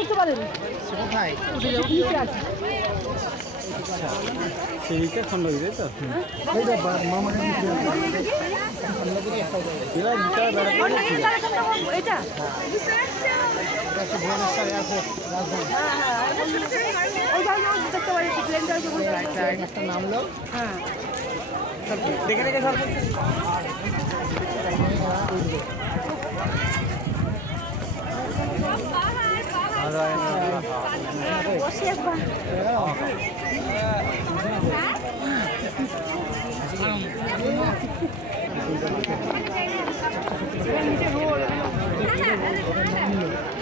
উঠতে পারেন সেইটা খন্ডগিরি তাই তো এটা নামলো হ্যাঁ দেখে দেখে সর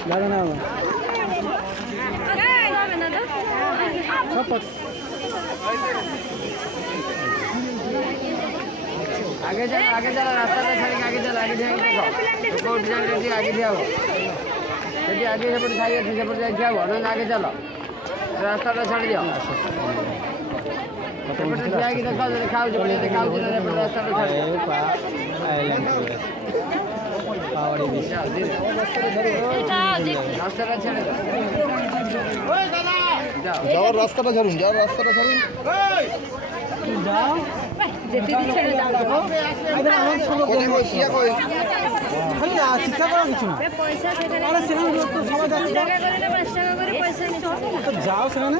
দাঁড়া না आगे चला रास्ता में छड़ी आगे चला आगे जाएंगे कोर्ट जाएंगे आगे जाओ यदि आगे से पड़ खाइए से पड़ जाए जाओ ना आगे चलो रास्ता में छड़ जाओ सेपटे जाएगी तो खाओ जो पड़े खाओ जो रास्ता में छड़ जाओ पावड़ी भी रास्ता में छड़ যাও রাস্তাটা ছাড়ুন যাও যেতে দিচ্ছে না যাও কোথায় কই শিয়া কই খালি চিন্তা করার কিছু না পয়সা সেখানে আরে সেখানে লোক তো সবাই যাচ্ছে 2 টাকা করে 5 টাকা করে পয়সা নিচ্ছে তো যাও সেখানে